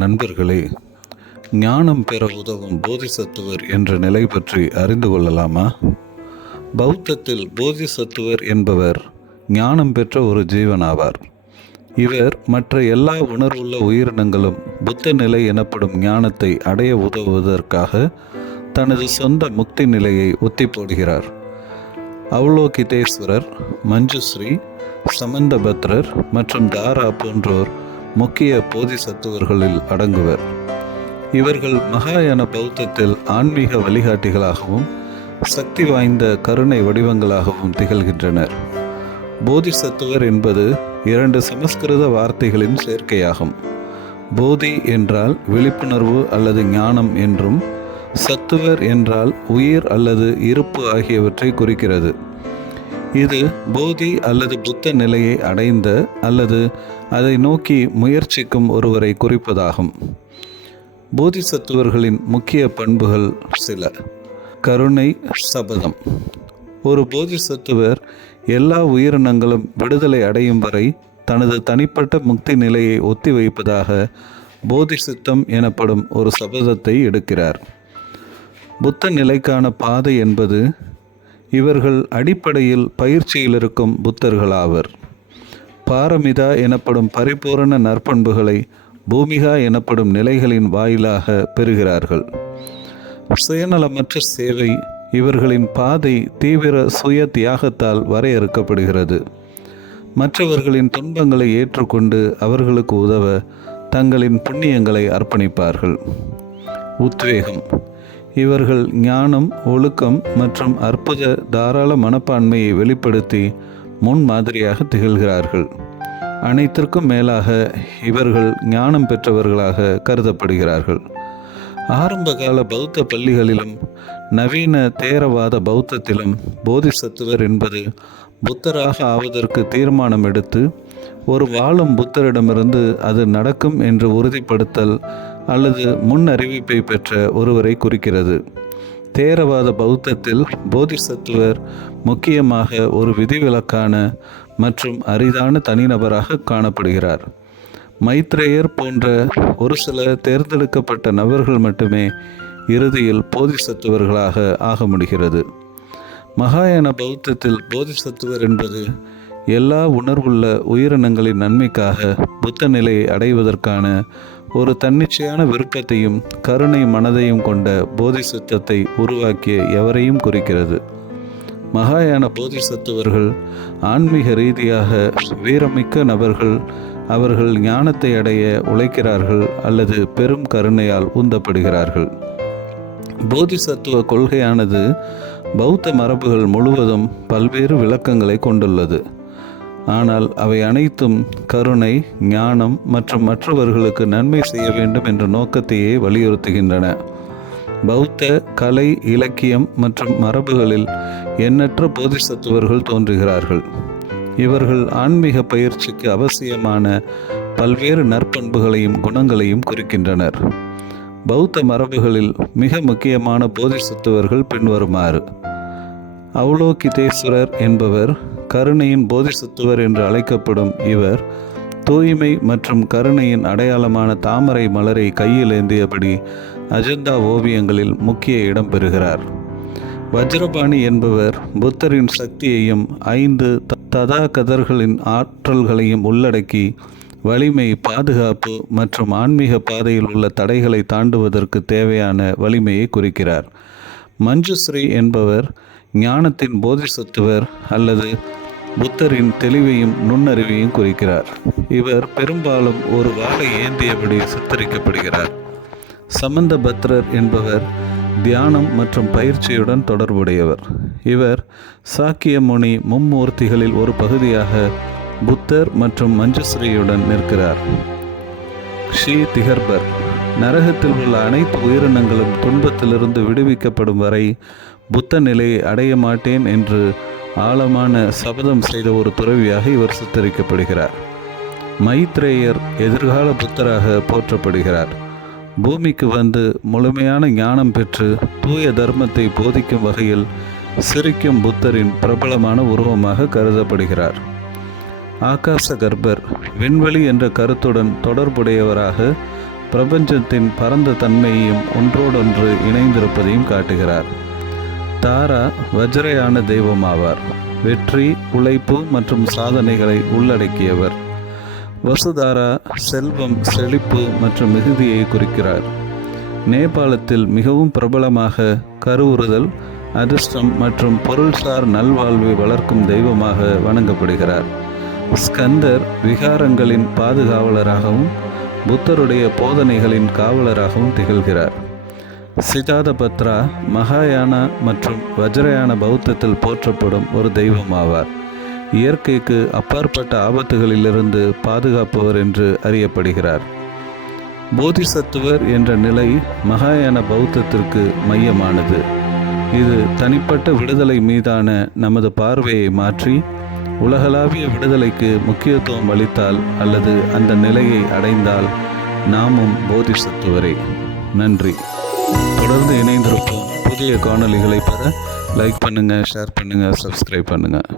நண்பர்களே, ஞானம் பெற உதவும் போதிசத்துவர் என்ற நிலை பற்றி அறிந்து கொள்ளலாமா? பௌத்தத்தில் போதிசத்துவர் என்பவர் ஞானம் பெற்ற ஒரு ஜீவனாவார். இவர் மற்ற எல்லா உணர்வுள்ள உயிரினங்களும் புத்த நிலை எனப்படும் ஞானத்தை அடைய உதவுவதற்காக தனது சொந்த முக்தி நிலையை ஒத்தி போடுகிறார். அவலோகிதேஸ்வரர், மஞ்சுஸ்ரீ, சமந்தபத்ரர் மற்றும் தாரா போன்றோர் முக்கிய போதிசத்துவர்களில் அடங்குவர். இவர்கள் மகாயான பௌத்தத்தில் ஆன்மீக வழிகாட்டிகளாகவும் சக்தி வாய்ந்த கருணை வடிவங்களாகவும் திகழ்கின்றனர். போதிசத்துவர் என்பது 2 சமஸ்கிருத வார்த்தைகளின் சேர்க்கையாகும். போதி என்றால் விழிப்புணர்வு அல்லது ஞானம் என்றும், சத்துவர் என்றால் உயிர் அல்லது இருப்பு ஆகியவற்றை குறிக்கிறது. இது போதி அல்லது புத்த நிலையை அடைந்த அல்லது அதை நோக்கி முயற்சிக்கும் ஒருவரை குறிப்பதாகும். போதிசத்துவர்களின் முக்கிய பண்புகள் சில. கருணை சபதம். ஒரு போதிசத்துவர் எல்லா உயிரினங்களும் விடுதலை அடையும் வரை தனது தனிப்பட்ட முக்தி நிலையை ஒத்தி வைப்பதாக போதிசித்தம் எனப்படும் ஒரு சபதத்தை எடுக்கிறார். புத்த நிலைக்கான பாதை என்பது இவர்கள் அடிப்படையில் பயிற்சியில் இருக்கும் புத்தர்களாவர். பாரமிதா எனப்படும் பரிபூரண நற்பண்புகளை பூமிகா எனப்படும் நிலைகளின் வாயிலாக பெறுகிறார்கள். சுயநலமற்ற சேவை. இவர்களின் பாதை தீவிர சுய தியாகத்தால் வரையறுக்கப்படுகிறது. மற்றவர்களின் துன்பங்களை ஏற்றுக்கொண்டு அவர்களுக்கு உதவ தங்களின் புண்ணியங்களை அர்ப்பணிப்பார்கள். உத்வேகம். இவர்கள் ஞானம், ஒழுக்கம் மற்றும் அற்புத தாராள மனப்பான்மையை வெளிப்படுத்தி முன்மாதிரியாக திகழ்கிறார்கள். அனைத்திற்கும் மேலாக இவர்கள் ஞானம் பெற்றவர்களாக கருதப்படுகிறார்கள். ஆரம்பகால பௌத்த பள்ளிகளிலும் நவீன தேரவாத பௌத்தத்திலும் போதிசத்துவர் என்பது புத்தராக ஆவதற்கு தீர்மானம் எடுத்து ஒரு வாழும் புத்தரிடமிருந்து அது நடக்கும் என்று உறுதிப்படுத்தல் அல்லது முன் அறிவிப்பை பெற்ற ஒருவரை குறிக்கிறது. தேரவாத பௌத்தத்தில் போதிசத்துவர் முக்கியமாக ஒரு விதிவிலக்கான மற்றும் அரிதான தனிநபராக காணப்படுகிறார். மைத்ரேயர் போன்ற ஒரு சில தேர்ந்தெடுக்கப்பட்ட நபர்கள் மட்டுமே இறுதியில் போதிசத்துவர்களாக ஆக முடிகிறது. மகாயான பௌத்தத்தில் போதிசத்துவர் என்பது எல்லா உணர்வுள்ள உயிரினங்களின் நன்மைக்காக புத்த நிலையை அடைவதற்கான ஒரு தன்னிச்சையான விருப்பத்தையும் கருணை மனதையும் கொண்ட போதிசத்துவத்தை உருவாக்கிய எவரையும் குறிக்கிறது. மகாயான போதிசத்துவர்கள் ஆன்மீக ரீதியாக வீரமிக்க நபர்கள். அவர்கள் ஞானத்தை அடைய உழைக்கிறார்கள் அல்லது பெரும் கருணையால் உந்தப்படுகிறார்கள். போதிசத்துவ கொள்கையானது பௌத்த மரபுகள் முழுவதும் பல்வேறு விளக்கங்களை கொண்டுள்ளது. ஆனால் அவை அனைத்தும் கருணை, ஞானம் மற்றும் மற்றவர்களுக்கு நன்மை செய்ய வேண்டும் என்ற நோக்கத்தையே வலியுறுத்துகின்றன. பௌத்த கலை, இலக்கியம் மற்றும் மரபுகளில் எண்ணற்ற போதிசத்துவர்கள் தோன்றுகிறார்கள். இவர்கள் ஆன்மீக பயிற்சிக்கு அவசியமான பல்வேறு நற்பண்புகளையும் குணங்களையும் குறிக்கின்றனர். பௌத்த மரபுகளில் மிக முக்கியமான போதிசத்துவர்கள் பின்வருமாறு. அவலோகிதேஸ்வரர் என்பவர் கருணையின் போதிசத்துவர் என்று அழைக்கப்படும் இவர் தூய்மை மற்றும் கருணையின் அடையாளமான தாமரை மலரை கையில் ஏந்தியபடி அஜந்தா ஓவியங்களில் முக்கிய இடம் பெறுகிறார். வஜ்ரபாணி என்பவர் புத்தரின் சக்தியையும் 5 ததாகதர்களின் ஆற்றல்களையும் உள்ளடக்கி வலிமை, பாதுகாப்பு மற்றும் ஆன்மீக பாதையில் உள்ள தடைகளை தாண்டுவதற்கு தேவையான வலிமையை குறிக்கிறார். மஞ்சுஸ்ரீ என்பவர் ஞானத்தின் போதிசத்துவர் அல்லது புத்தரின் தெளிவையும் நுண்ணறிவையும் குறிக்கிறார். இவர் பெரும்பாலும் ஒரு வாளை ஏந்தியபடி சித்தரிக்கப்படுகிறார். சமந்தபத்ரர் என்பவர் தியானம் மற்றும் பயிற்சியுடன் தொடர்புடையவர். இவர் சாக்கிய முனி மும்மூர்த்திகளில் ஒரு பகுதியாக புத்தர் மற்றும் மஞ்சுஸ்ரீயுடன் நிற்கிறார். ஷி திகர்பர் நரகத்தில் உள்ள அனைத்து உயிரினங்களும் துன்பத்திலிருந்து விடுவிக்கப்படும் வரை புத்த நிலையை அடைய மாட்டேன் என்று ஆழமான சபதம் செய்த ஒரு துறவியாக இவர் சித்தரிக்கப்படுகிறார். மைத்ரேயர் எதிர்கால புத்தராக போற்றப்படுகிறார். பூமிக்கு வந்து முழுமையான ஞானம் பெற்று தூய தர்மத்தை போதிக்கும் வகையில் சிரிக்கும் புத்தரின் பிரபலமான உருவமாக கருதப்படுகிறார். ஆகாச கர்ப்பர் விண்வெளி என்ற கருத்துடன் தொடர்புடையவராக பிரபஞ்சத்தின் பரந்த தன்மையையும் ஒன்றோடொன்று இணைந்திருப்பதையும் காட்டுகிறார். தாரா வஜ்ரயான தெய்வமாவார். வெற்றி, உழைப்பு மற்றும் சாதனைகளை உள்ளடக்கியவர். வசுதாரா செல்வம், செழிப்பு மற்றும் மிகுதியை குறிக்கிறார். நேபாளத்தில் மிகவும் பிரபலமாக கருவுறுதல், அதிர்ஷ்டம் மற்றும் பொருள்சார் நல்வாழ்வை வளர்க்கும் தெய்வமாக வணங்கப்படுகிறார். ஸ்கந்தர் விகாரங்களின் பாதுகாவலராகவும் புத்தருடைய போதனைகளின் காவலராகவும் திகழ்கிறார். சிதாதபத்ரா மகாயானா மற்றும் வஜ்ரயான பௌத்தத்தில் போற்றப்படும் ஒரு தெய்வமாவார். இயற்கைக்கு அப்பாற்பட்ட ஆபத்துகளிலிருந்து பாதுகாப்பவர் என்று அறியப்படுகிறார். போதிசத்துவர் என்ற நிலை மகாயான பௌத்தத்திற்கு மையமானது. இது தனிப்பட்ட விடுதலை மீதான நமது பார்வையை மாற்றி உலகளாவிய விடுதலைக்கு முக்கியத்துவம் அளித்தால் அல்லது அந்த நிலையை அடைந்தால் நாமும் போதிசத்துவரே. நன்றி. தொடர்ந்து இணைந்திருப்போம். புதிய காணொளிகளை பெற லைக் பண்ணுங்கள், ஷேர் பண்ணுங்கள், சப்ஸ்கிரைப் பண்ணுங்கள்.